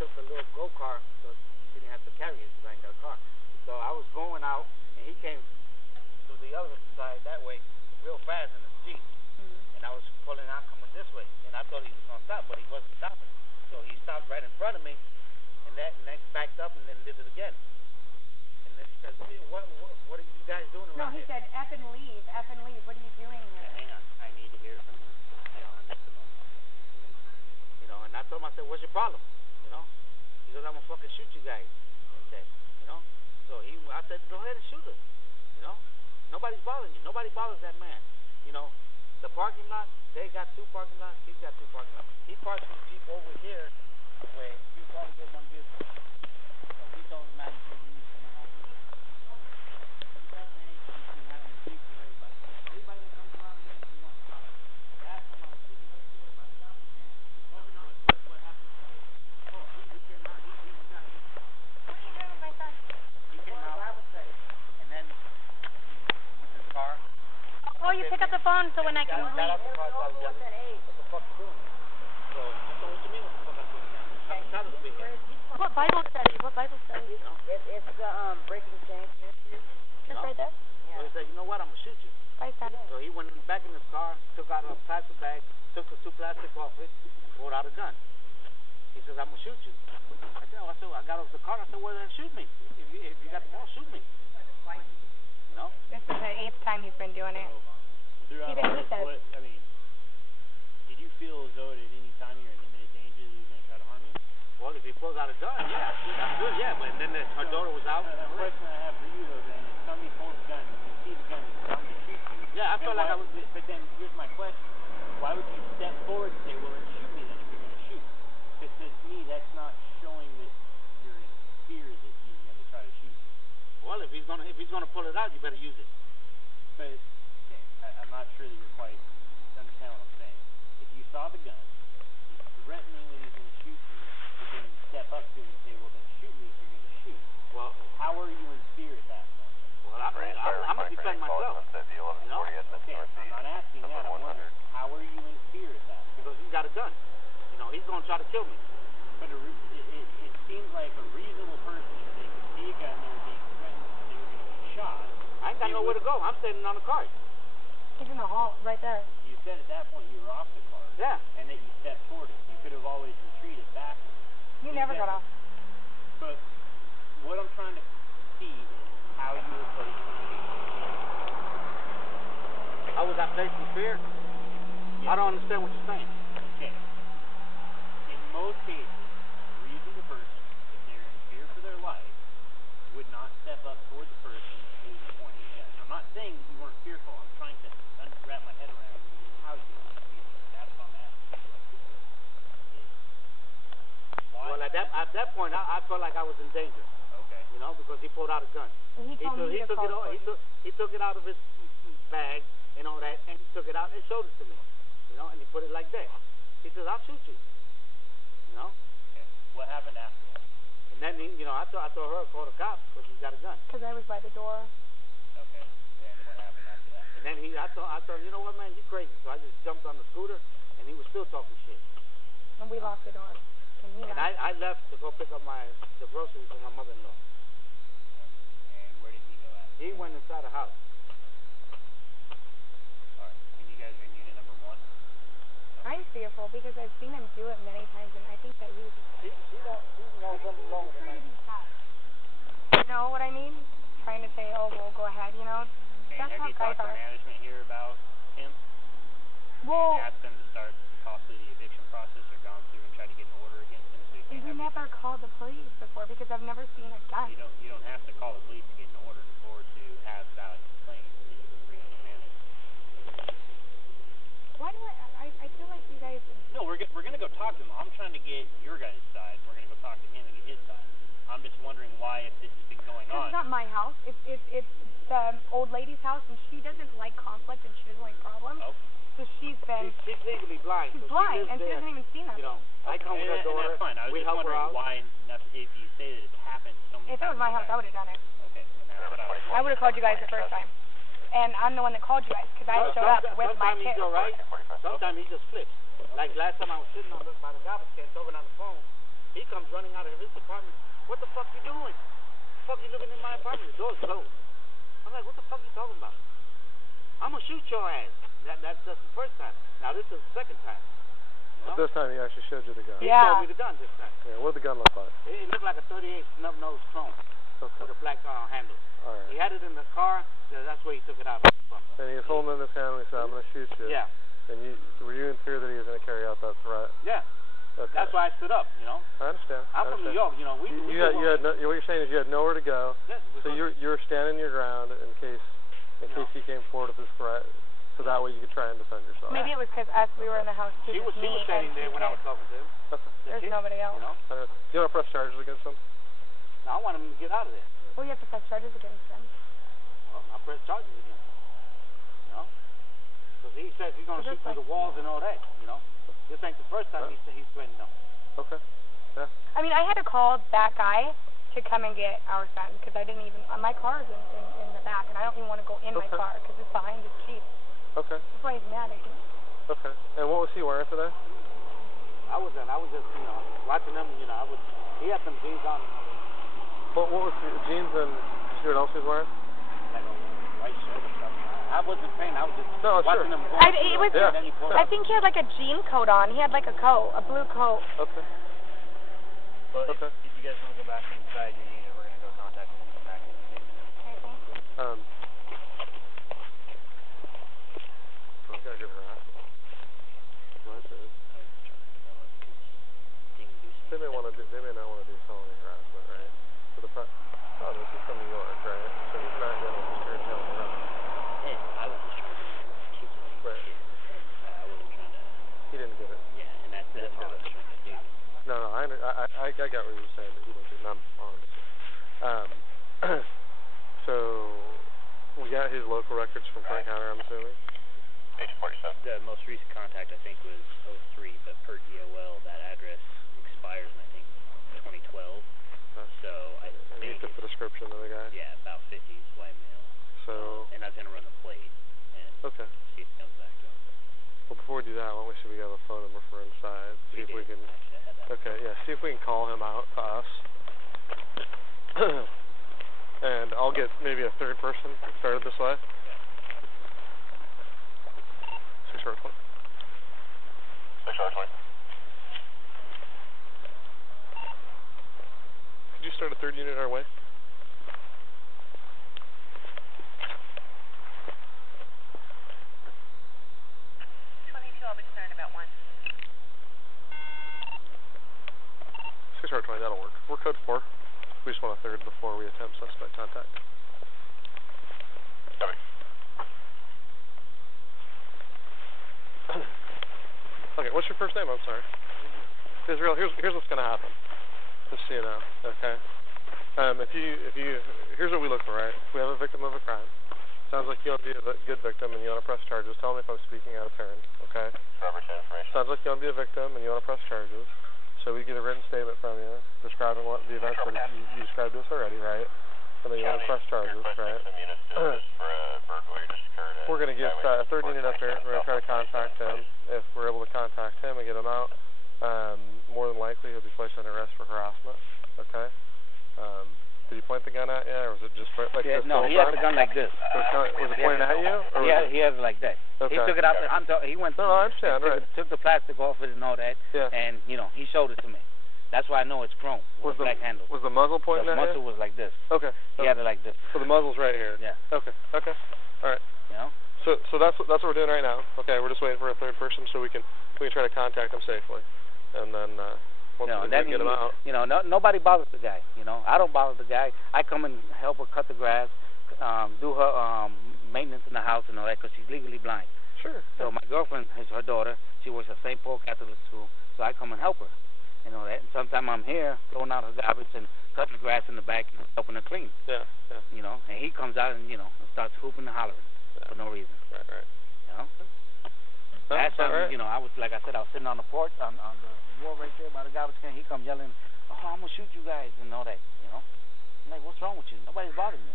took the little go-kart so she didn't have to carry it because I ain't got a car. So I was going out, and he came to the other side that way real fast in the Jeep. And I was pulling out coming this way, and I thought he was going to stop, but he wasn't stopping. So he stopped right in front of me, and then backed up and then did it again. And then he says, what are you guys doing around here? No, he said, F and leave, what are you doing here? Yeah, hang on, I need to hear it from you. Hang on, next to me. You know, and I told him, I said, what's your problem? You know? He goes, I'm going to fucking shoot you guys. And said, you know? So I said, go ahead and shoot us. You know? Nobody's bothering you. Nobody bothers that man. You know? The parking lot, they got 2 parking lots, he's got 2 parking lots. He parks his Jeep over here where you can only get 1 vehicle. So he told the manager he needs to come over here. He definitely ain't been having a Jeep for everybody. Everybody that comes around here, he wants to follow. Last time I was sitting right there by the garbage can, what happened today? Oh, he came out, he got it. What are you doing with my son? He came out, Bible study, and then with his car. Oh, you pick up the phone so when I can leave. Got out the car, so I was yelling, what the fuck you doing? So I said, what you mean, what the fuck I'm doing? I'm tired of being here. What Bible study? What Bible study? You know? It's the breaking chains ministry. Just right there? So he said, you know what, I'm going to shoot you. Bye, son. So he went back in his car, took out a plastic bag, took the 2 plastic off it, and pulled out a gun. He says, I'm going to shoot you. I got off the car, I said, well, then shoot me. If you got the ball, shoot me. You know? This is the 8th time he's been doing it. Throughout all this, did you feel as though at any time you're in imminent danger that he was going to try to harm you? Well, if he pulls out a gun, yeah, that's good, yeah. But then her daughter was out. The question I have for you, though, then, is somebody pulls a gun, you can see the gun, he's about to shoot you. Yeah, I felt like I was... But then, here's my question. Why would you step forward and say, well, then shoot me then if you're going to shoot? Because to me, that's not showing that you're in fear that he's going to try to shoot you. Well, if he's gonna pull it out, you better use it. But I'm not sure that you're quite understand what I'm saying. If you saw the gun, he's threatening that he's going to shoot you, but then you step up to him and say, well, then shoot me if you're going to shoot. Well, how are you in fear at that point? Well, I'm going to defend myself. You know? Okay, I'm not asking that. I'm wondering, how are you in fear at that point? Because he's got a gun. You know, he's going to try to kill me. But it seems like a reasonable person, if they could see a gun, they were being threatened that they were going to be shot. I ain't got nowhere to go. I'm standing on the cart. He's in the hall, right there. You said at that point you were off the cart. Yeah. And that you stepped toward it. You could have always retreated backwards. You never got off. But what I'm trying to see is how you were placed in fear. How was I placed in fear? Yes. I don't understand what you're saying. Okay. In most cases, a reasonable person, if they're in fear for their life, would not step up toward the person who's pointing a gun. I'm not saying you weren't fearful. I'm trying to wrap my head around how you were feeling. That's what I'm asking. Well, at that point, I felt like I was in danger. Okay. You know, because he pulled out a gun. And he took it out of his bag and all that, and he took it out and showed it to me. You know, and he put it like that. He says, "I'll shoot you." You know. Okay. What happened after that? And then, you know, I told her to call the cops because he's got a gun. Because I was by the door. Okay. Then what happened after that? And then I told him, you know what, man, you crazy. So I just jumped on the scooter, and he was still talking shit. And we locked the door. And I left to go pick up the groceries for my mother-in-law. And where did he go at? He went inside the house. All right. And you guys are in unit number 1? Okay. I'm fearful because I've seen him do it many times, and I think that he was... He knows something wrong with him. You know what I mean? Trying to say, oh, well, go ahead, you know? Okay, That's have how you guys talked to are. management here about him? Well... And asked them to start possibly the eviction process or gone through and tried to get an order against him so you can't We never called the police before because I've never seen a gun. You don't have to call the police to get an order or to have valid complaints that you can bring to management. Why do I feel like you guys... No, we're going to go talk to him. I'm trying to get your guys' side. We're going to go talk to him and get his side. I'm just wondering why, if this has been going on. It's not my house. It's the old lady's house, and she doesn't like conflict and she doesn't like problems. Okay. So she's been... She's legally blind. She's blind, and she doesn't even see nothing. You know, I come with her daughter. And that's fine. I was just wondering why, if you say that it's happened so many times. If it was my house, I would have done it. Okay. And that's what I would have called you guys the first time. And I'm the one that called you guys, because I showed up with my kids. Sometimes he's all right. Sometimes he just flips. Like last time I was sitting by the garbage can talking on the phone, He comes running out of his apartment. What the fuck you doing? The fuck you living in my apartment? The door's closed. I'm like, what the fuck you talking about? I'm gonna shoot your ass. That's just the first time. Now this is the second time. You know? This time he actually showed you the gun. He Yeah. showed me the gun this time. Yeah, what did the gun look like? It looked like a 38 snub-nosed Chrome Okay. with a black handle. All right. He had it in the car. That's where he took it out from. And he was holding it in his hand and he said, I'm going to shoot you. Yeah. And were you in fear that he was going to carry out that threat? Yeah. Okay. That's why I stood up, you know. I understand. I'm from New York, you know. What you're saying is you had nowhere to go. Yeah, so you were standing your ground in case he came forward with this threat, so that way you could try and defend yourself. Maybe it was because we were in the house too. She was standing there when I was talking to him. Okay. There's nobody else. You know? Do you want to press charges against him? Now, I want him to get out of there. Well, you have to press charges against them. Well, I'll press charges against him. You know? Because he says he's going to shoot through the walls and all that, you know? This ain't the first time he's threatened them. Okay. Yeah. I mean, I had to call that guy to come and get our son because I didn't even. My car's in the back, and I don't even want to go in my car because it's behind his Jeep. Okay. That's why he's mad. I think. Okay. And what was he wearing today? I was just, you know, watching him. You know, he had some jeans on. What was the jeans and? Did you see what else he was wearing? Like a white shirt or something. I wasn't paying. I was just watching him. I think he had like a jean coat on. He had like a coat, a blue coat. Okay. Well, if you guys want to go back inside your unit, we're going to go contact him and come back in. Okay, thank you. So I've got to get harassed. What is? They may not want to do felony harassment, right? So this is from New York, right? So he's not going to just turn down the run. I was just trying to keep it. Right. I wasn't trying to. He didn't get it. Yeah, and that's what I was trying to do. No, I got what you were saying, but he didn't. I'm honest. So we got his local records from Frank County, I'm assuming. Page 47. The most recent contact I think was 03, but per DOL that address expires in I think 2012. So I think he took the description of the guy. Yeah, about 50s, white male. So and I was gonna run the plate and see if it comes back to him. Well, before we do that, why don't we see if we have a phone number for inside? See if we can. Okay, yeah. See if we can call him out to us. And I'll get maybe a third person started this way. 6R20. 6R20. Could you start a third unit our way? I'll be starting about 1. 6R20, that'll work. We're code 4. We just want a third before we attempt suspect contact. Copy. Okay, what's your first name? I'm sorry. Israel, here's what's going to happen. Just so you know, okay? Here's what we look for, right? If we have a victim of a crime. Sounds like you want to be a good victim and you want to press charges. Tell me if I'm speaking out of turn, okay? Information. Sounds like you want to be a victim and you want to press charges. So we get a written statement from you describing what the events that you described to us already, right? And then you want to press charges, right? We're going to get a third unit up here. We're going to try to contact him. If we're able to contact him and get him out, more than likely he'll be placed under arrest for harassment, okay? Did he point the gun at you, or was it just like this? No, he had the gun like this. Was it pointed at you? Or he had it like that. Okay. He took it out. He went. No, I understand. Right. Took the plastic off it and all that. Yeah. And he showed it to me. That's why I know it's chrome with a black handle. Was the muzzle pointing at you? The muzzle was like this. Okay. He had it like this. So the muzzle's right here. Yeah. Okay. All right. You know. So that's what we're doing right now. Okay, we're just waiting for a third person so we can try to contact him safely, and then once we get him out. Nobody bothers the guy. I don't bother the guy. I come and help her cut the grass, do her maintenance in the house and all that because she's legally blind. Sure. So my girlfriend is her daughter. She works at St. Paul Catholic School, so I come and help her. And all that. And sometimes I'm here throwing out her garbage and cutting the grass in the back and helping her clean. Yeah. And he comes out and starts hooping and hollering for no reason. Right. Last time, right. I was like I said, I was sitting on the porch on the wall right there by the garbage can. He come yelling, "Oh, I'm gonna shoot you guys," and all that. I'm like, "What's wrong with you? Nobody's bothering me."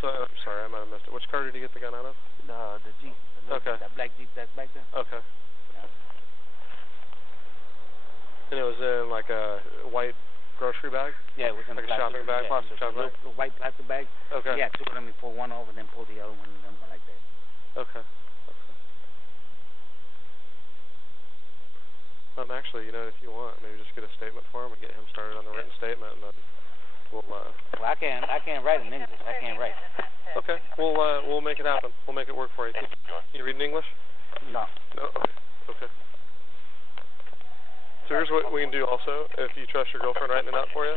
So I'm sorry, I might have missed it. Which car did he get the gun out of? The Jeep. Okay. That black Jeep that's back there. Okay. Yeah. And it was in like a white grocery bag? Yeah, it was in like a plastic. shopping bag, Yeah, plastic shopping bag? The white plastic bag. Okay. Yeah, two of them. You pull one over, then pull the other one, and then one like that. Okay. Actually, you know, if you want, maybe just get a statement for him and get him started on the written statement, and then we'll, Well, I can't write in English. I can't write. Okay, we'll make it happen. We'll make it work for you. Can you read in English? No. No? Okay. So here's what we can do also. If you trust your girlfriend writing it out for you,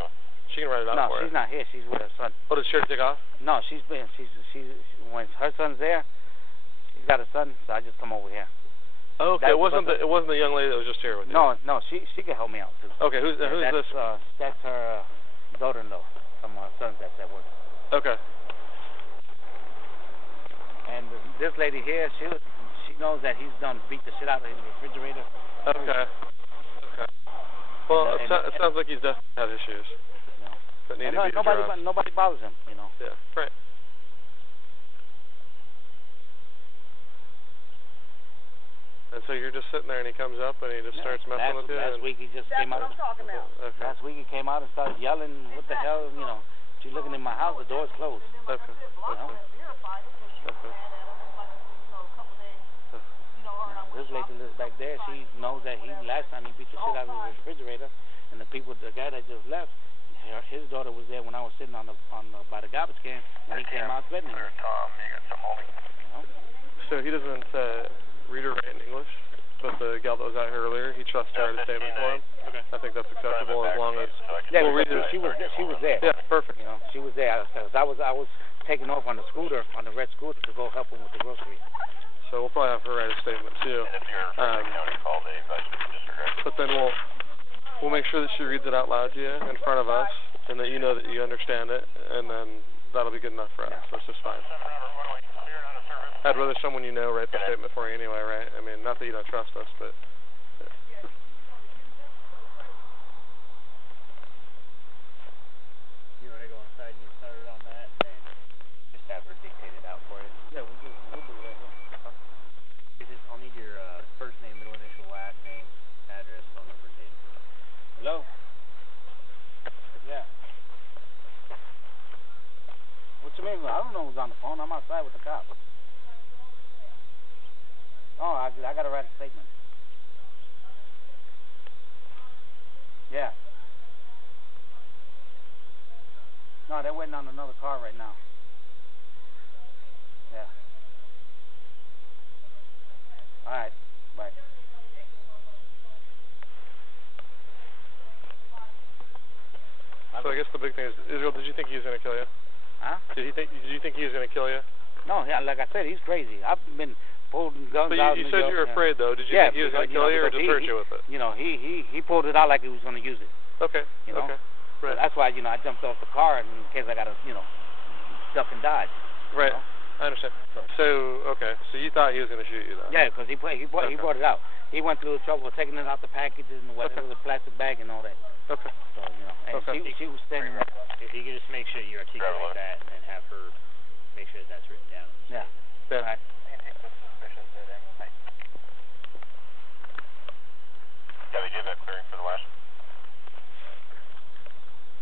she can write it out for you. No, she's not here. She's with her son. Oh, did she already take off? No, she's when her son's there, she's got a son, so I just come over here. Oh, okay. It wasn't the young lady that was just here with you. No, she can help me out too. Okay, who's this? That's her daughter-in-law from her son that's at work. Okay. And this lady here, she knows that he's done beat the shit out of his refrigerator. Okay. Well, it sounds like he's definitely had issues. You know. That need to be addressed. Nobody bothers him, you know. Yeah, right. And so you're just sitting there, and he comes up, and he just starts messing with you. Last week he just came out. That's what I'm talking about. Okay. Last week he came out and started yelling, "What the hell?" You know, she's looking in my house, the door's closed. Okay. You know? This lady lives back there. She knows that last time he beat the shit out of his refrigerator, and the guy that just left, his daughter was there when I was sitting by the garbage can when he came out threatening me. You know? So he doesn't read or write in English, but the gal that was out here earlier, he trusts her to statement for him. Okay. I think that's acceptable as long as yeah, we'll read it. She was there. Yeah, perfect. You know, she was there. I was taking off on the scooter, on the red scooter, to go help him with the groceries. So we'll probably have her write a statement too. But then we'll make sure that she reads it out loud to you in front of us, and that you know that you understand it, and then that'll be good enough for us. That's just fine. I'd rather someone you know write the statement for you anyway, right? I mean, not that you don't trust us, but. Yeah. You want to go inside and get started on that, and then just have her dictate it out for you? Yeah, we'll do that. I'll need your first name, middle initial, last name, address, phone number, date of birth. Hello? Yeah. What you mean? I don't know who's on the phone. I'm outside with the cop. Oh, I got to write a statement. Yeah. No, they're waiting on another car right now. Yeah. All right. Bye. So I guess the big thing is, Israel, did you think he was going to kill you? Huh? Did you think he was going to kill you? No, yeah, like I said, he's crazy. I've been holding guns but out. You said you were afraid, though. Did you think he was going to kill you or just hurt you with it? You know, he pulled it out like he was going to use it. Okay. You know? Okay. Right. So that's why, I jumped off the car in case I got to, duck and dodge. Right. You know? I understand. So, okay. So you thought he was going to shoot you, though? Yeah, because he brought it out. He went through the trouble of taking it out the packages and whatever, the plastic bag and all that. Okay. So, and she was standing there. If you could just make sure you articulate that, and then have her make sure that that's written down. Yeah. Yeah. All right. Yeah, they gave that clearing for the last.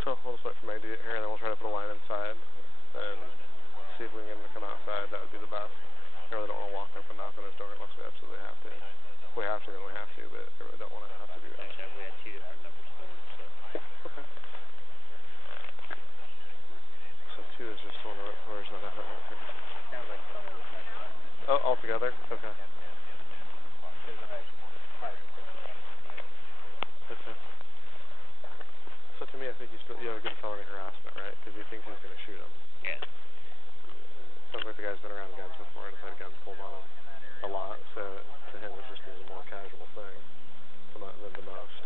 So we'll just wait for Meg to get here, and then we'll try to put a line inside and see if we can get him to come outside. That would be the best. I really don't want to walk up and knock on his door unless we absolutely have to. If we have to, then we have to, but I really don't want to have to do that. Actually, we had two different numbers for him, so. Okay. So 2 is just the one where it's not that right here. Sounds like someone was like Oh, all together? Okay. Okay. So to me, I think you have a good felony harassment, right? Because he thinks he's going to shoot him. Yeah. Sounds like the guy's been around guns before and has had guns pulled on him a lot. So to him, it just is a more casual thing than the most.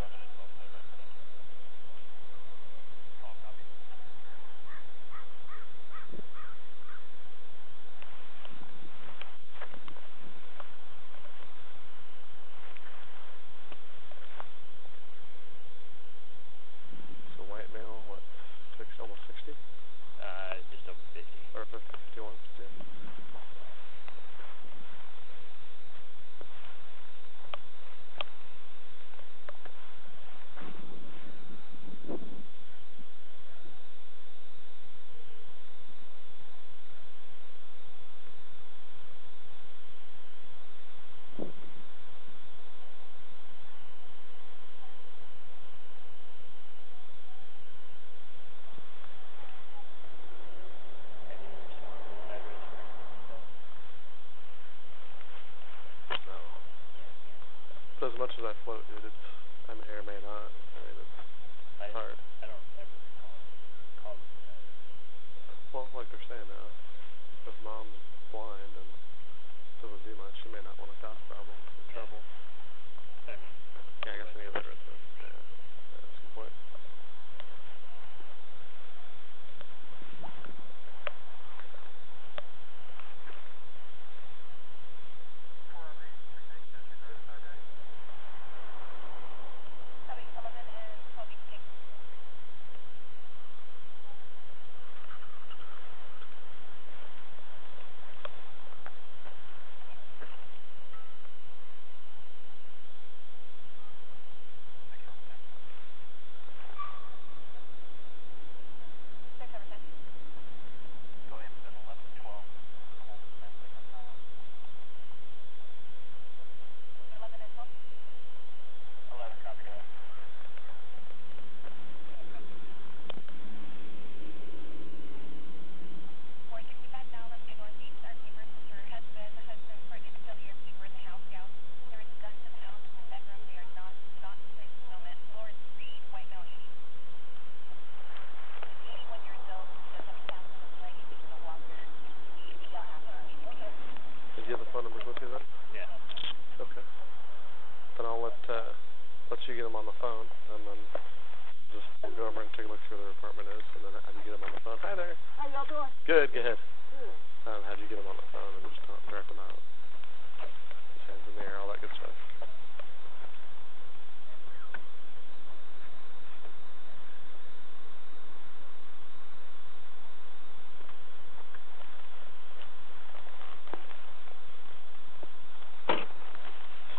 much as I float, dude, it's, I may or may not. I mean, it's hard. I don't ever call them that. Well, like they're saying now, if mom's blind and doesn't do much, she may not want to cause problems or trouble. I mean, Yeah, I guess any other resident. Yeah, that's a good point. Did you have the phone numbers with you then? yeah. Okay. Then I'll let you get them on the phone, and then we'll go over and take a look see where their apartment is, and then have you get them on the phone. Hi there. How y'all doing? Good, go ahead. Have you get them on the phone and just direct them out. Just hands in the air, all that good stuff.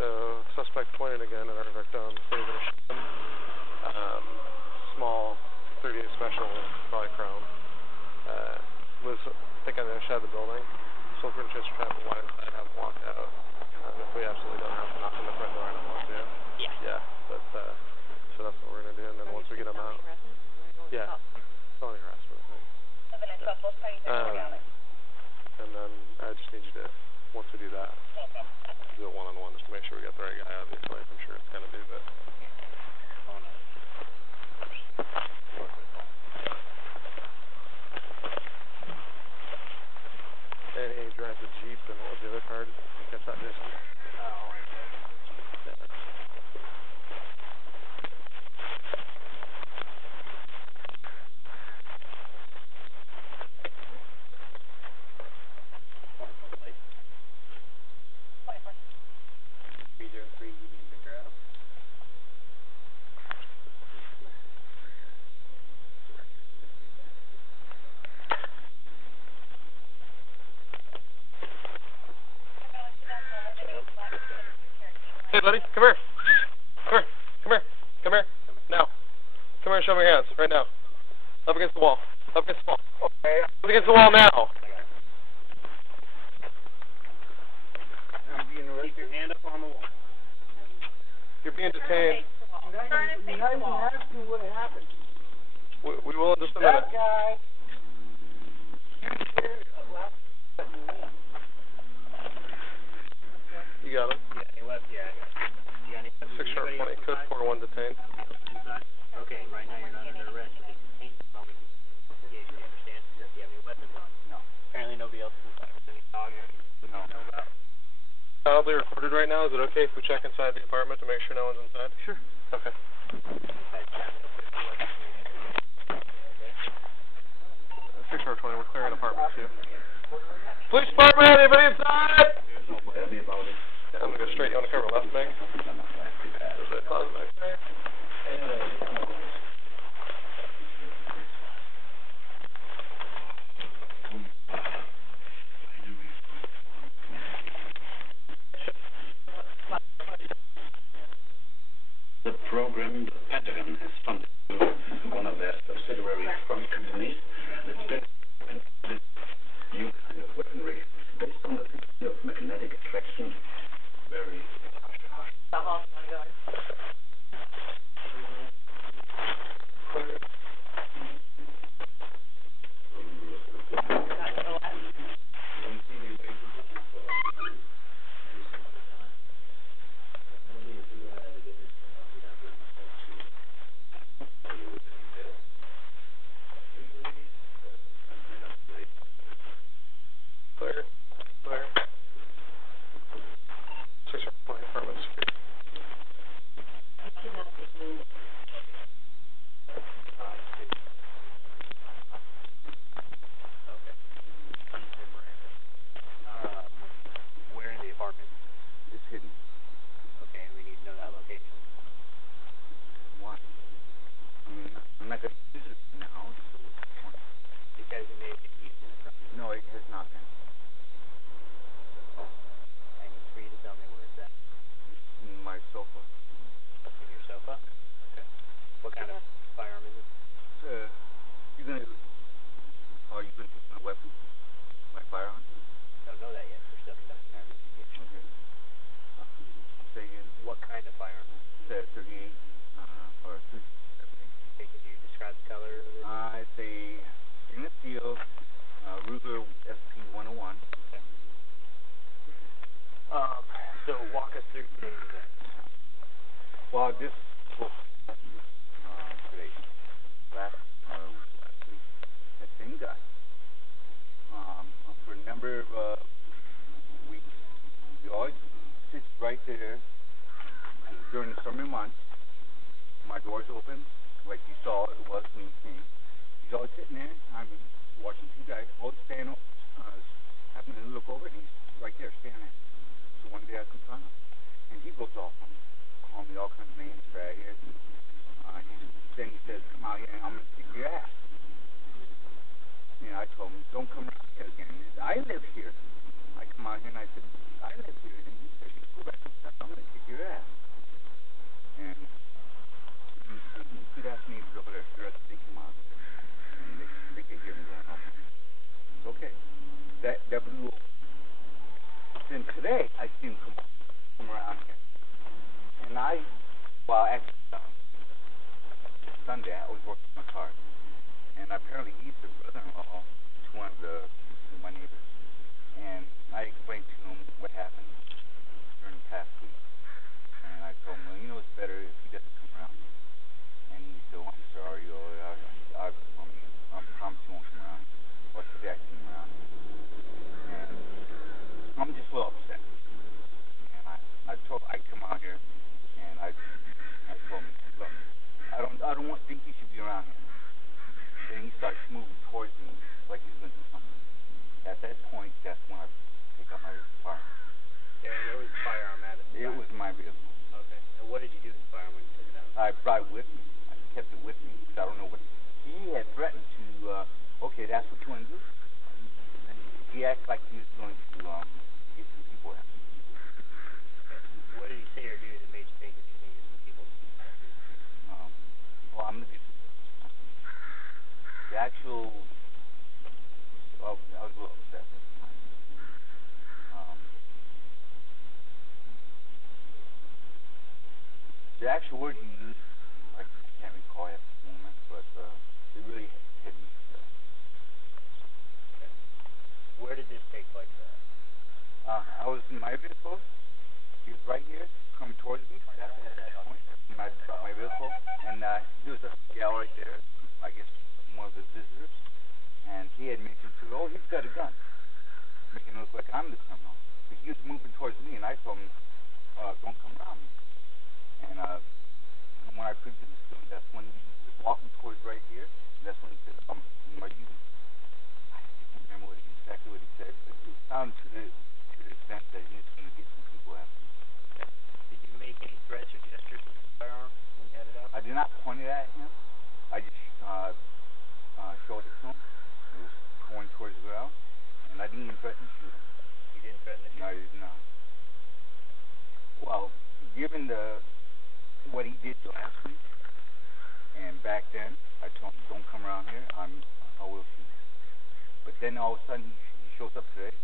So, suspect pointed again at our victim, says in a small 38 special, probably chrome. Was thinking they outside the building. So we're just trying to wide inside, have them walk out. If we absolutely don't have to knock on the front door, I don't want to. Yeah. But so that's what we're gonna do, and then once we get them out. Yeah. Felony harassment, I think. And then I just need you to, once we do that, do it one-on-one just to make sure we got the right guy, obviously. I'm sure it's gonna be, but. And he drives a Jeep, and what was the other car? Did you catch that, Jason? Yeah. Hey, buddy, come here. Come here. Now. Come here and show me your hands, right now. Up against the wall. Okay. Up against the wall now. Keep your hand up on the wall. You're being detained. You're not even asking what happened. We will in just a minute. That guy. You got him. Any left? Yeah, I got it. You got any left? 620, code 41 detained. Okay, right now you're not under arrest. You're detained. You understand? Do you have any weapons on? No. Apparently nobody else is inside with any dog or anything. No. Probably recorded right now. Is it okay if we check inside the apartment to make sure no one's inside? Sure. Okay. 620, we're clearing apartments here. Police department, anybody inside? Yeah, I'm gonna go straight. You wanna cover left, Meg? There's a closet back there. The program the Pentagon has funded to one of their subsidiary front companies that's been this new kind of weaponry based on the principle of magnetic attraction. Very harsh. What kind of firearm? It's a 38, or a 3. Hey, can you describe the color of it? It's a stainless steel Ruger SP-101. Okay. So walk us through today's event. Well, this was today. Last week, that same guy. For a number of weeks, he always sits right there. Because during the summer months, my door's open, like you saw it was when you came. He's always sitting there. I'm watching 2 guys, always standing, happening to look over, and he's right there standing there. So one day I confront him, and he goes off on me, calling me all kinds of names, faggot. Then he says, "Come out here, and I'm gonna kick your ass." You know, I told him, "Don't come around here again. I live here." I come out here and I said, "I live here." And he said, "Go back inside. I'm gonna kick your ass." And you see that neighbors over there, they come out, and they can hear me going on. It's okay. That blew over. Then today, I see him come around here. And actually, Sunday, I was working on my car. And apparently, he's the brother-in-law to one of my neighbors. And I explained to him what happened during the past week. And I told him, well, you know, it's better if he doesn't come around. And he said, "Oh, I'm sorry, I promise you won't come around." Well, today I came around. And I'm just a little upset. And I come out here, and I told him, "Look, I don't think you should be around here." Then he starts moving towards me like he's going to do something. At that point, that's when I pick up my firearm. Yeah, where was the firearm at? It was my vehicle. Okay. And what did you do with the firearm when you took it out? I brought it with me. I kept it with me because I don't know what he had threatened to. Okay, that's what you want to do. He acted like he was going to get some people after me. What did he say or do that made you think that he was going to get some people after you? Well, I'm gonna get the actual. Well, I was a little upset. The actual word he used, I can't recall at the moment, but it really hit me. Okay. Where did this take place at? I was in my vehicle. He was right here, coming towards me. That's at that point. And I stopped my vehicle, and there was a gal right there. I guess one of the visitors, and he had mentioned to her, "Oh, he's got a gun," making it look like I'm the criminal. But he was moving towards me, and I told him, "Don't come around me." And when I produced him, that's when he was walking towards right here. And that's when he said, "Are you?" I can't remember exactly what he said, but it sounded to the extent that he was going to get some people after me. Okay. Did you make any threats or gestures with the firearm when you had it out? I did not point it at him. I just showed it to him. It was going towards the ground, and I didn't even threaten to shoot him. You didn't threaten to shoot? No, I did not. Well, given what he did last week, and back then, I told him, "Don't come around here. I will shoot you." But then all of a sudden, he shows up today,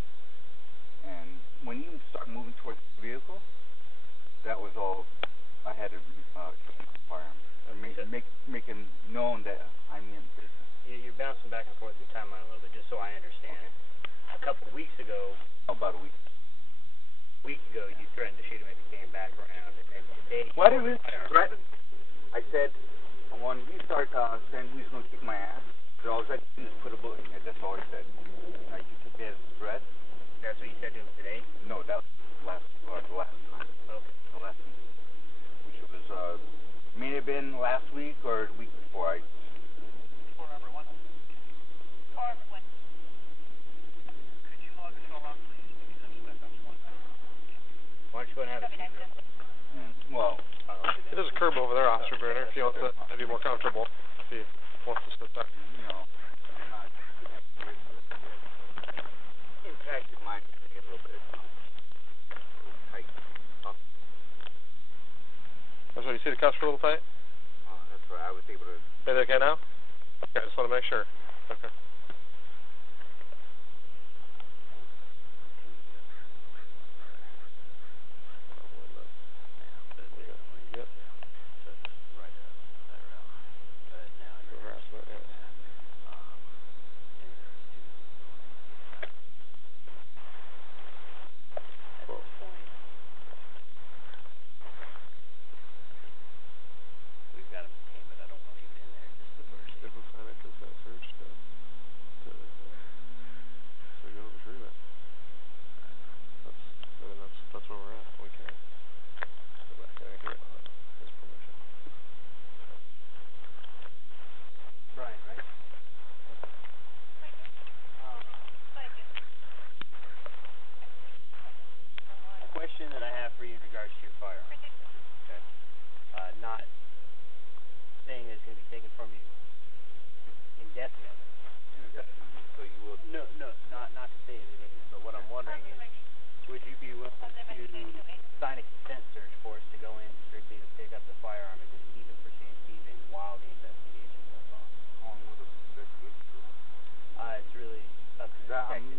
and when he started moving towards the vehicle, that was all. I had to show him my firearm, make him known that I meant business. You're bouncing back and forth your timeline a little bit, just so I understand. Okay. A couple of weeks ago. About a week. A week ago, you threatened to shoot him if he came back around, and then today. What did he threaten? I said, when he started saying he was going to kick my ass, so all I had to do is put a bullet in it. That's all I said. Now you took that as a threat. That's what you said to him today? No, that was the last time. Okay. The last week. Which was, may have been last week or the week before. Forever one. Could you log us all out, please? Because I'm stuck on one. Why don't you go and have a seat real quick? Well, There's a curb over there, Officer Berner, if he wants to be more comfortable, if he wants to sit there. you know, I'm not impacted mine a little bit. Tight. That's what you see the cuffs were a little tight? That's right. I was able to. Are they okay now? Okay, I just want to make sure. Okay. taken from you indefinitely. So you will. No, not to say it is, but what I'm wondering is, would you be willing to sign a consent search for us to go in strictly to pick up the firearm and just keep it for safekeeping while the investigation goes on? How long will the investigation go? It's really up to the detective.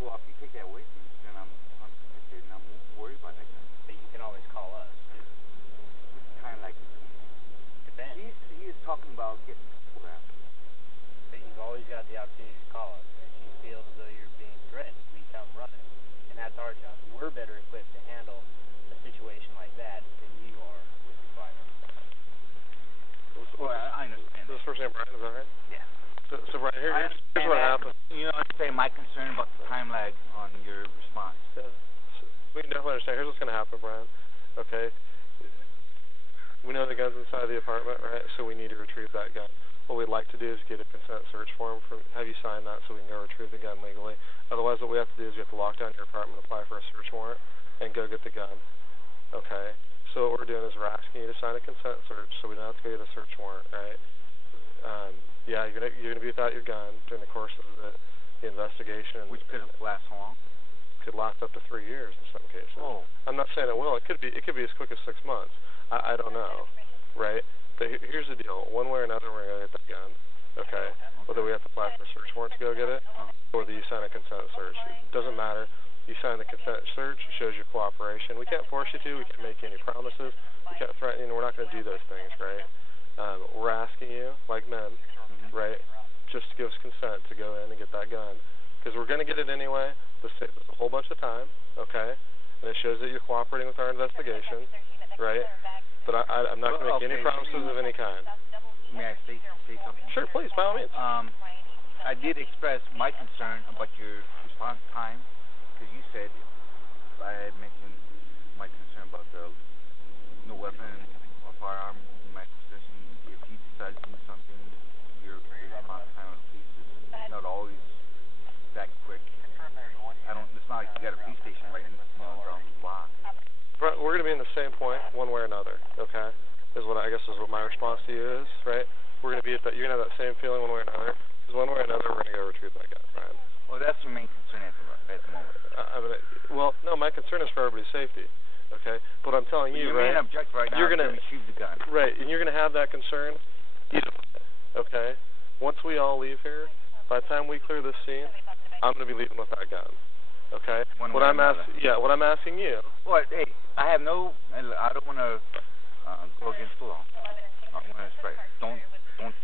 Well, if you take that away from me, then I'm convicted and I'm worried about that guy. But you can always call us, too. It's kind of like, Depends. he is talking about getting pulled out. But you've always got the opportunity to call us. If you feel as though you're being threatened, we come running. And that's our job. We're better equipped to handle a situation like that than you are with your firearm. Well, I understand. This is first name Brian, is that right? Yeah. So Brian, here's what happened. You know, understand my concern about the time lag on your response. Yeah. So we can definitely understand. Here's what's going to happen, Brian. Okay. We know the gun's inside the apartment, right? So we need to retrieve that gun. What we'd like to do is get a consent search form, have you sign that so we can go retrieve the gun legally. Otherwise, what we have to do is we have to lock down your apartment, apply for a search warrant, and go get the gun. Okay? So what we're doing is we're asking you to sign a consent search so we don't have to go get a search warrant, right? Yeah, you're gonna be without your gun during the course of the investigation. Which could last how long? Could last up to 3 years in some cases. Oh. I'm not saying it will. It could be as quick as 6 months. I don't know, right? But here's the deal. One way or another, we're going to get that gun, okay? Whether we have to apply for a search warrant to go get it, or whether you sign a consent search. It doesn't matter. You sign the consent search, it shows your cooperation. We can't force you to. We can't make you any promises. We can't threaten you. We're not going to do those things, right? We're asking you, like men, right, just to give us consent to go in and get that gun. Because we're going to get it anyway. There's a whole bunch of time, okay? And it shows that you're cooperating with our investigation, right? But I'm not going to make any promises of any kind. May I say something? Sure, please, by all means. I did express my concern about your response time, because you said I had mentioned my concern about the no weapon or firearm in my possession. If he decides to do something, your response time on the police is not always that quick. It's not like you got a police station right down the block. We're going to be in the same point, one way or another, okay? Is what my response to you is, right? We're going to be at that. You're going to have that same feeling one way or another. Because one way or another, we're going to go retrieve that gun, Brian. Well, that's the main concern at the moment. No, my concern is for everybody's safety, okay? But I'm telling you, right? Your main objective right now is to retrieve the gun. Right, and you're going to have that concern either way, okay? Once we all leave here, by the time we clear this scene, I'm going to be leaving with that gun. Okay. What I'm asking you. Well, hey, I don't want to go against the law. I'm going to express. Don't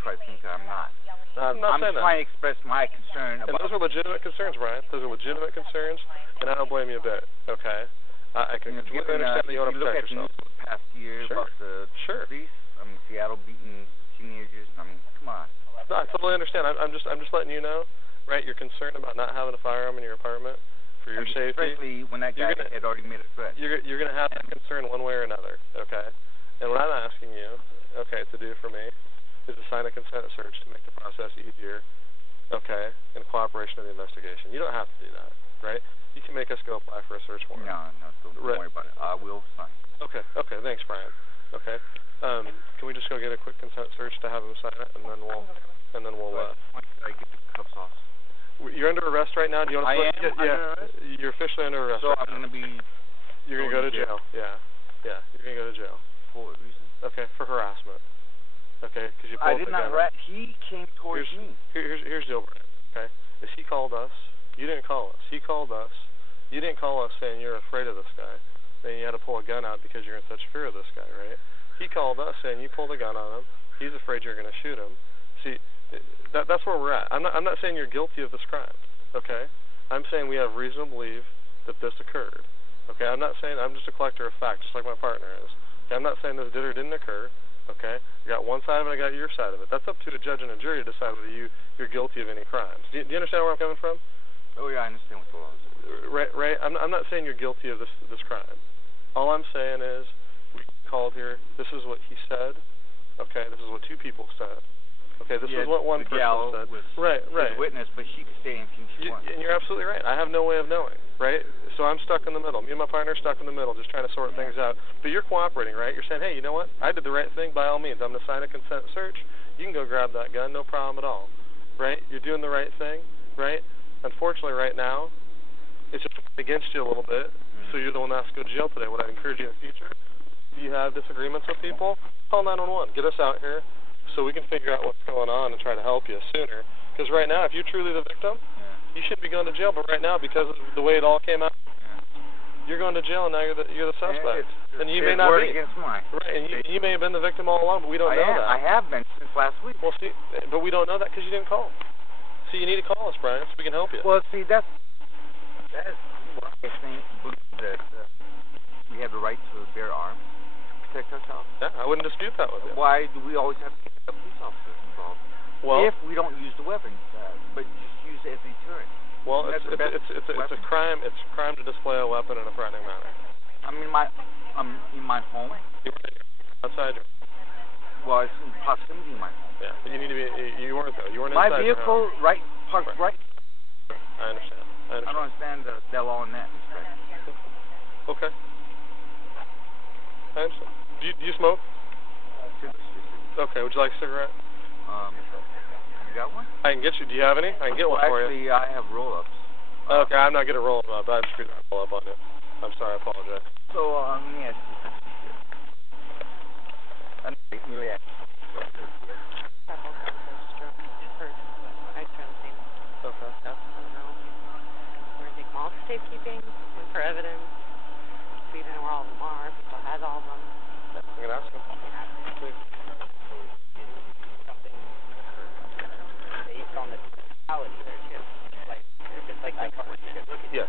try to think I'm not. I'm not saying that. I'm trying to express my concern about. And those are legitimate concerns, Brian. Those are legitimate concerns, and I don't blame you a bit. Okay. I can completely understand that you want to protect yourself. Look at the news the past year about the police. I mean, Seattle beating teenagers. I mean, come on. No, I totally understand. I'm just letting you know, right? You're concerned about not having a firearm in your apartment. For your safety, especially when that guy had already made a threat. You're going to have that concern one way or another, okay? And what I'm asking you, okay, to do for me is to sign a consent search to make the process easier, okay, in cooperation of the investigation. You don't have to do that, right? You can make us go apply for a search warrant. No, don't worry about it. I will sign. Okay, thanks, Brian. Okay, can we just go get a quick consent search to have him sign it, and then we'll. I get the cuffs off. You're under arrest right now. Do you want to? Under arrest? You're officially under arrest. So right I'm going to be. You're going to go to jail. Yeah. You're going to go to jail. For what reason? Okay, for harassment. Okay, because you pulled the gun. I did not harass. He came towards me. Here's the deal, Brian. Okay, is he called us? You didn't call us. He called us. You didn't call us saying you're afraid of this guy. Then you had to pull a gun out because you're in such fear of this guy, right? He called us saying you pulled a gun on him. He's afraid you're going to shoot him. See. That's where we're at. I'm not saying you're guilty of this crime, okay? I'm saying we have reason to believe that this occurred, okay? I'm not saying I'm just a collector of facts, just like my partner is. Okay? I'm not saying this did or didn't occur, okay? I got one side of it, I got your side of it. That's up to a judge and a jury to decide whether you're guilty of any crimes. Do you understand where I'm coming from? Oh yeah, I understand what the law is. Right. I'm not saying you're guilty of this crime. All I'm saying is we called here. This is what he said, okay? This is what two people said. Okay, this is what one person said. Right. Witness, but she could say anything she wants. And you're absolutely right. I have no way of knowing, right? So I'm stuck in the middle. Me and my partner are stuck in the middle, just trying to sort things out. But you're cooperating, right? You're saying, hey, you know what? I did the right thing. By all means, I'm going to sign a consent search. you can go grab that gun, no problem at all, right? You're doing the right thing, right? Unfortunately, right now, it's just against you a little bit, so you're the one that has to go to jail today. What I'd encourage you in the future, if you have disagreements with people, call 911. Get us out here so we can figure out what's going on and try to help you sooner. Because right now, if you're truly the victim, you shouldn't be going to jail. But right now, because of the way it all came out, you're going to jail, and now you're the suspect. And you may not be. Against mine. Right, and you may have been the victim all along, but we don't know that. I have been since last week. Well, see, but we don't know that because you didn't call. See, you need to call us, Brian, so we can help you. Well, see, that's why I believe that we have the right to bear arms to protect ourselves. Yeah, I wouldn't dispute that with you. Why do we always have to get the police officers involved? Well, if we don't use the weapon, but just use it as a deterrent. Well, it's a crime. It's a crime to display a weapon in a threatening manner. I'm in my home. You're outside your. Well, it's in proximity of my home. Yeah, but you need to be. You weren't though. You weren't my inside vehicle your home. parked right. I understand. I don't understand that law in that respect. Okay. I understand. Do you smoke? Okay. Would you like a cigarette? You got one? I can get you. Do you have any? I can get one for you. Actually, I have roll-ups. Okay, I'm not going to roll them up. I just screwed that roll up on you. I'm sorry. I apologize. So, let me ask you something. Okay. I don't know. We're going to take them all for safekeeping and for evidence. We don't know where all of them are. People has all of them. I'm going to ask him. Please. Based on the totality there too. Like my car. Yes.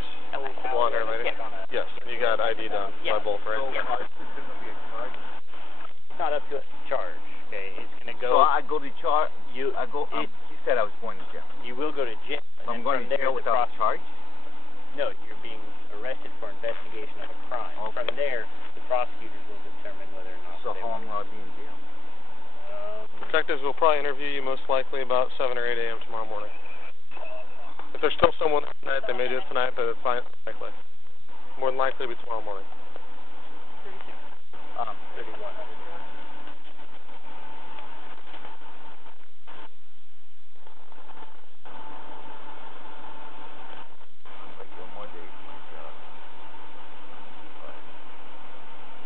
Blonde hair lady. Yes. And you got ID done by both, right? It's not up to us to charge. Okay, it's gonna go. So I go to charge. He said I was going to jail. You will go to jail. So I'm going to jail without a charge? No, you're being arrested for investigation of a crime. Okay. From there, the prosecutors will determine whether or not. So how long will I be in jail? Detectives will probably interview you most likely about 7 or 8 a.m. tomorrow morning. If there's still someone tonight, they may do it tonight, but it's fine. Likely. More than likely, it'll be tomorrow morning. 31.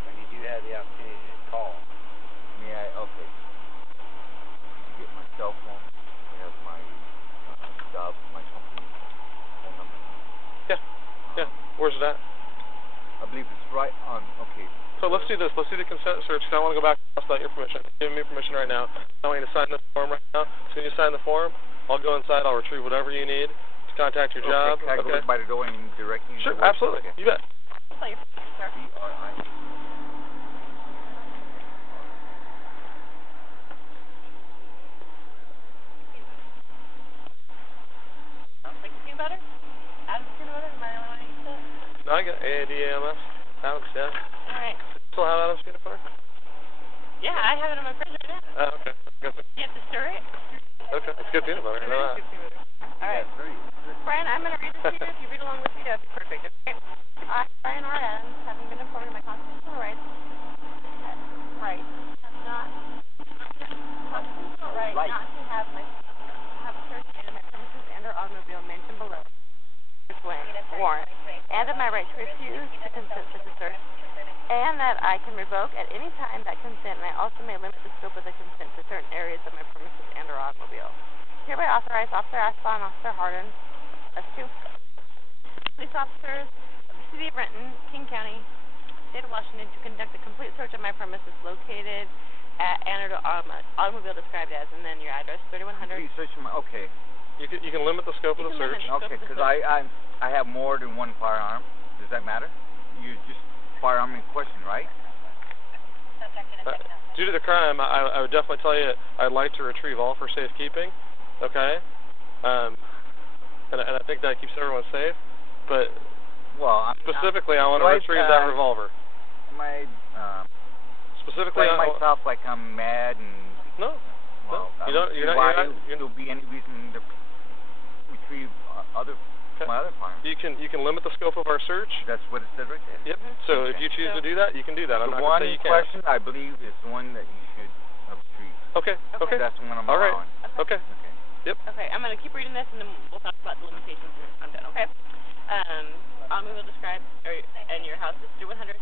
When you do have the opportunity to call. Okay. You get my cell phone. I have my job, my company phone number. Yeah. Where's it at? I believe it's right on. Okay. So let's do this. Let's do the consent search, because I want to go back to the house without your permission. Give me permission right now. I want you to sign this form right now. As soon as you sign the form, I'll go inside. I'll retrieve whatever you need to contact your job. Can I go by the door and direct you? Sure, absolutely. Okay. You bet. I'll your sir. Like peanut butter? Adam's peanut butter? Am I the only one who eats it? No, I got ADAMS. Adams, yeah. Alright. Still have Adams peanut butter? Yeah, I have it in my fridge right now. Okay. You have to stir it? Okay, it's good peanut butter. I know that. Alright. Brian, I'm going to read this to you. If you read along with me, that'd be perfect. Okay? I, Brian R. Adams, having been informed of my constitutional rights, have not to have a search made of my premises and/or automobile mentioned below. Warrant, and of my right to refuse to consent to the search, and that I can revoke at any time that consent, and I also may limit the scope of the consent to certain areas of my premises and/or automobile. Hereby authorize Officer Aspel and Officer Harden, us two police officers of the City of Renton, King County, State of Washington, to conduct a complete search of my premises located at and/or automobile described as, and then your address, 3100. Okay. You can limit the scope of the search. Okay, because I have more than one firearm. Does that matter? You just firearm in question, right? Due to the crime, I would definitely tell you I'd like to retrieve all for safekeeping. Okay? And I think that keeps everyone safe. But specifically, I want to retrieve that revolver. Specifically, myself like I'm mad and. No. Well, no. You're not. There'll be any reason to retrieve my other firearms. You can limit the scope of our search. That's what it said right there. Yep. So if you choose to do that, you can do that. I'm not going to say you can't. The one question I believe is the one that you should retrieve. Okay. Okay. That's when I'm All right. allowing. Okay. Okay. Yep. Okay, I'm going to keep reading this, and then we'll talk about the limitations when I'm done, okay? Automobile described in your house is 3100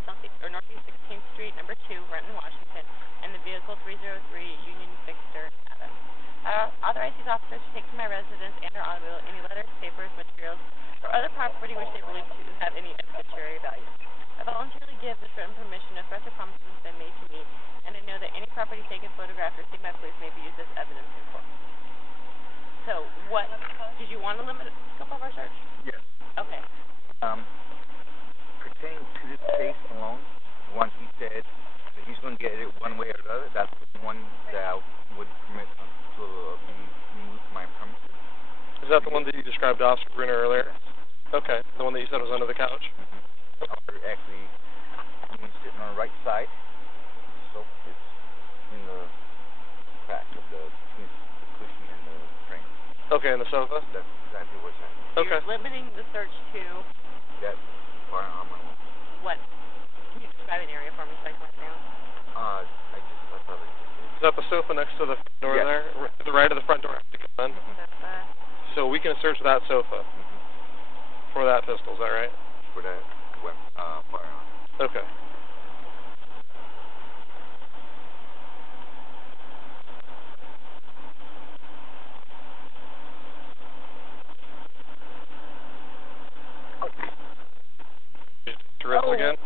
Northeast 16th Street, number 2, Renton, Washington, and the vehicle 303 Union Fixter Avenue. Authorize these officers to take to my residence and or automobile any letters, papers, materials, or other property which they believe to have any evidentiary value. I voluntarily give this written permission if threats or promises have been made to me, and I know that any property taken, photographed, or seen by police may be used as evidence in court. So, what, did you want to limit the scope of our search? Yes. Okay. Pertaining to this case alone, the one he said that he's going to get it one way or the other, that's the one that I would permit to be removed from my premises. Is that the one that you described to Officer Bruner earlier? Okay. The one that you said was under the couch? Or actually, when sitting on the right side, so it's in the crack of between the cushion and the frame. Okay, in the sofa? That's exactly what's happening. Okay. You're limiting the search to that part on my own. What? Can you describe an area for me so I can write it down? I probably just did. Is that the sofa next to the door there? To the right of the front door to come in? So we can search that sofa for that pistol, is that right? For that firearm. Okay. Again?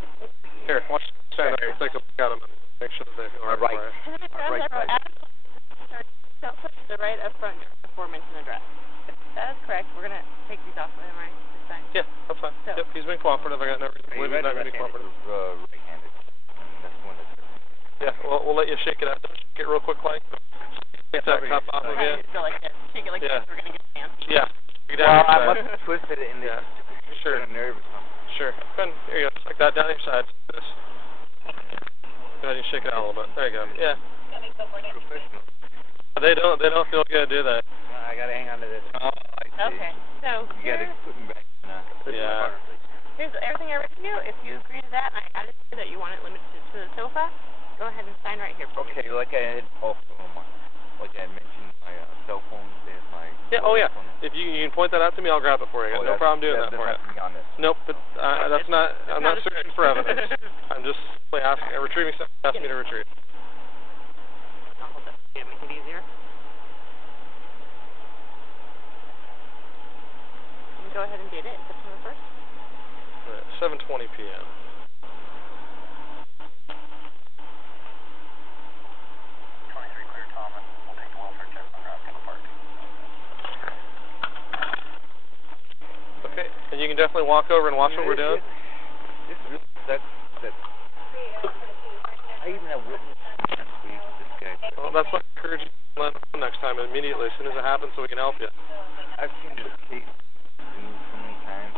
Here, watch stand there. Take a look at them and make sure that they feel right. Right. And then address I wrote sofa to the right of front door aforementioned address. If that is correct, we're going to take these off with him, right? This time? Yeah, that's fine. So, yep, he's been cooperative. I got no reason to believe he's not going to be cooperative. Right-handed. That's one that's yeah, we'll let you shake it out. Shake it real quick, like. Get that cup off of you. Go like this. Shake it like this. We're going to get fancy. Yeah. Well, I must have twisted it in this. Sure. A nerve or something. Sure. Here you go. Just like that down your side. This. Go ahead and shake it out a little bit. There you go. Yeah. Professional. They don't feel good, do they? I gotta hang on to this. Oh, I see. Okay. So you gotta put me back. Yeah. Here's everything I wrote to you. If you agree to that, and I added that you want it limited to the sofa, go ahead and sign right here. Okay. Like I had like I mentioned, my cell phone is my. Yeah. Oh yeah. If you can point that out to me, I'll grab it for you. No problem doing that for you. Nope. But that's not. I'm not searching for evidence. I'm just asking. Retrieving stuff. Asking me to retrieve. I'll hold that. Yeah, make it easier. You can go ahead and date it. September 1st. 7:20 p.m. Okay, and you can definitely walk over and watch what we're doing. I even have witnessed this guy. Well, that's why I encourage you to let us know next time immediately, as soon as it happens, so we can help you. I've seen this case so many times.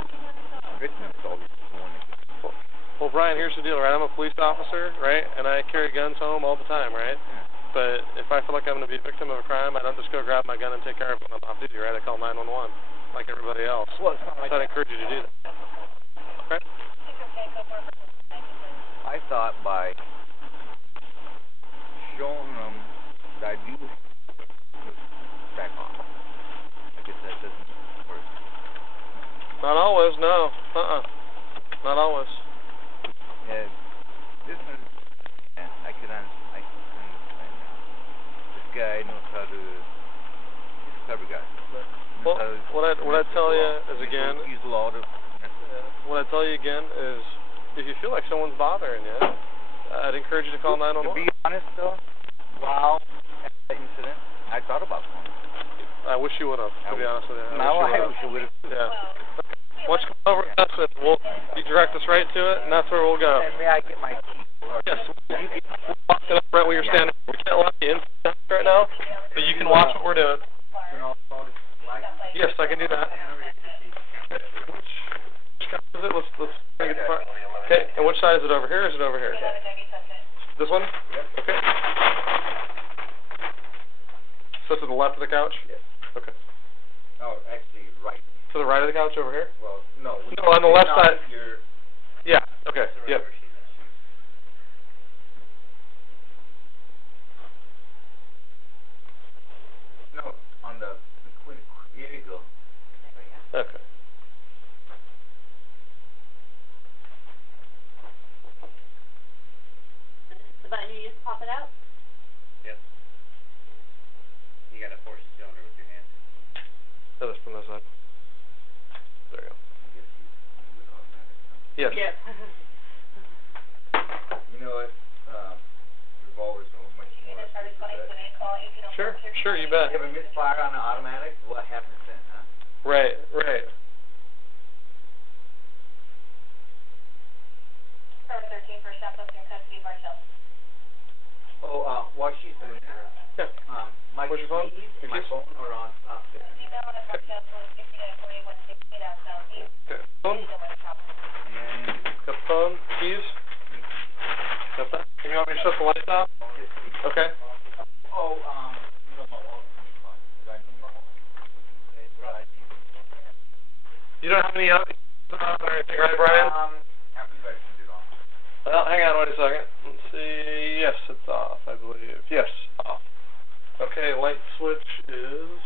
Victims always the one that gets. Well, Brian, here's the deal, right? I'm a police officer, right? And I carry guns home all the time, right? Yeah. But if I feel like I'm going to be a victim of a crime, I don't just go grab my gun and take care of it when I'm off duty, right? I call 911. Like everybody else. Well, it's not like so I'd encourage you to do that. Okay? I thought by showing them that I do back off. I guess that doesn't work. Not always, no. Not always. Yeah, this one, I can understand now. This guy knows how to, he's a clever guy. Well, what I tell you is again, what I tell you again is, if you feel like someone's bothering you, I'd encourage you to call 911. To be honest, though, while at that incident, I thought about calling. I wish you would have. To be honest with you. I wish you would have. Yeah. Okay. Once you come over to us, you direct us right to it, and that's where we'll go. And may I get my key? Yes. We'll walk it up right where you're standing. We can't let you in right now, but you can watch what we're doing. Yes, I can do that. Which side is it? Let's get the front. Okay, and which side is it, over here or is it over here? This one? Yep. Okay. So to the left of the couch? Yes. Okay. No, actually, right. To the right of the couch over here? Well, no. No, on the left side. Yeah, okay, yep. the button you use to pop it out? Yep. You gotta force the cylinder with your hand. That is from this side. There you go. Yes. Yes. You know what? Revolvers don't much more. Sure, you bet. If a misfire on the automatic, what happens then, huh? Right. Oh, while she's doing that, my Where's your phone? keys, Your my keys? phone are on top there. Okay. Phone? And Got the phone? Keys? Got that? You want me to shut the lights off? Okay. oh, you know my wallet. Did I need my wallet? You don't have any other or anything, right, Brian? I believe I turned it off. Well, hang on, wait a second. Let's see. Yes, it's off, I believe. Yes, off. Okay, light switch is...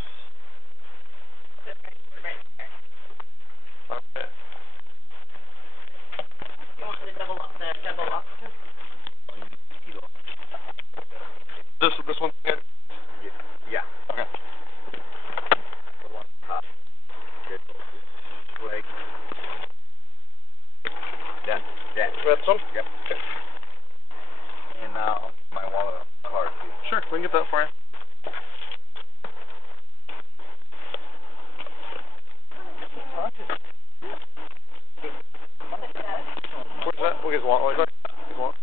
Okay. You want the double lock? This one's good? Yeah. Okay. The one top. Good. Like that. That's one? Yep. Okay. And now my wallet on the card too. Sure, we can get that for you. Where's that? We'll get his wallet. His wallet.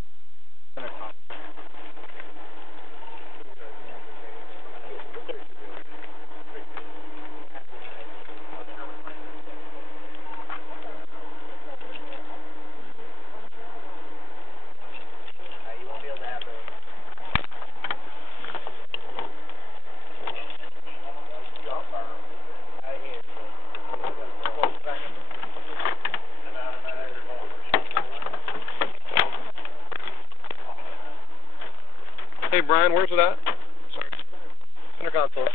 Hey, Brian, where's it at? Sorry. Center console.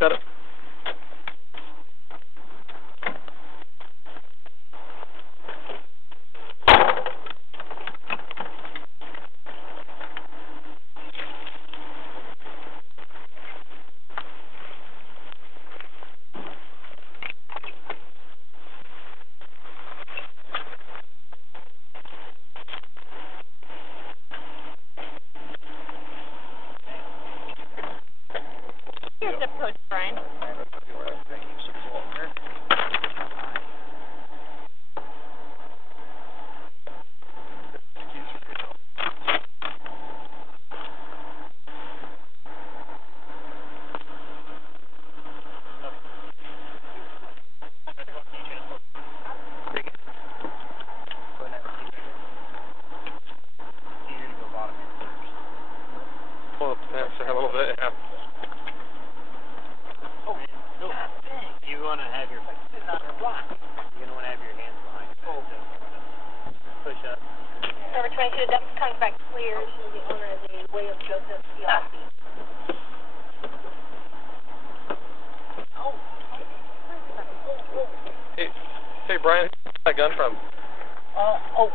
Got it. Your zip code, Brian. Pull up the pants a little bit. Yeah. You want to have your you're gonna want to have your hands behind your back. Push up. Number 22, the dump comes back clear. She is the owner of the William Joseph PLC. Hey, Brian, where's that gun from? Oh,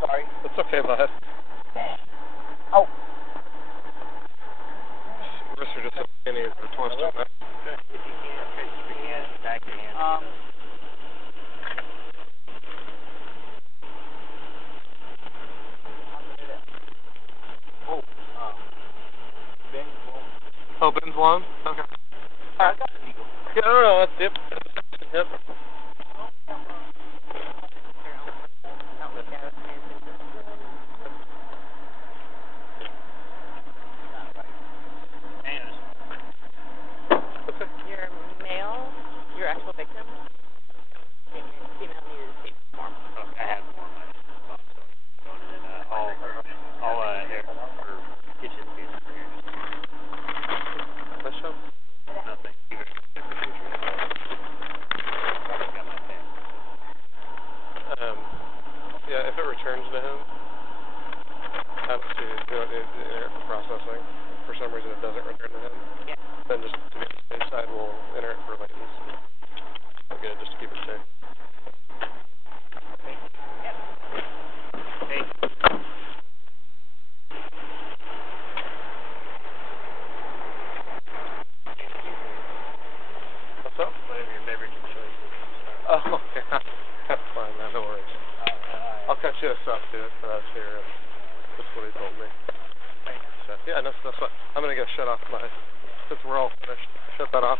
sorry. It's okay, bud. Oh. Wrists are just so skinny, they're twisted. If you can, try to keep your hands back your hands. Oh, Ben's long? Okay. Alright, got the eagle. Yeah, no, that's it. Yep. Your male, your actual victim, female needed a safety form. Okay, I have more in my box, so and then all air for kitchen space for here. Nice job. No, thank you very much. then just to be on the safe side, we'll enter it for latency. Okay, just to keep it safe. Hey. What's up? Whatever your beverage of choice is. Oh, yeah. That's fine, man. No worries. I'll cut you a sub, too, for us here. That's what he told me. So, yeah, that's what. I'm going to go shut off my, since we're all finished, shut that off.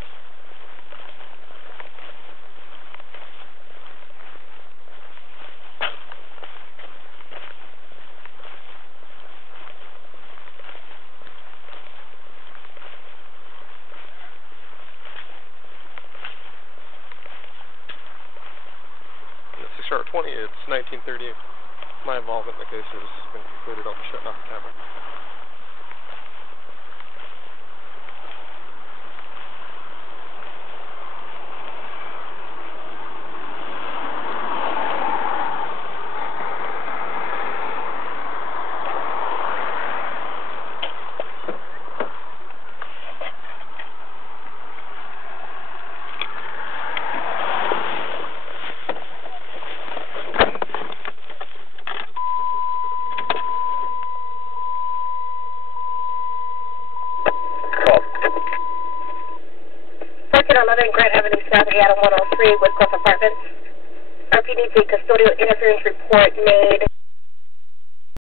Sharp 20, it's 1930. My involvement in the case has been concluded. I'll be shutting off the camera. Grant Avenue South, Adam 103, Woodcliff Apartments. RPD custodial interference report made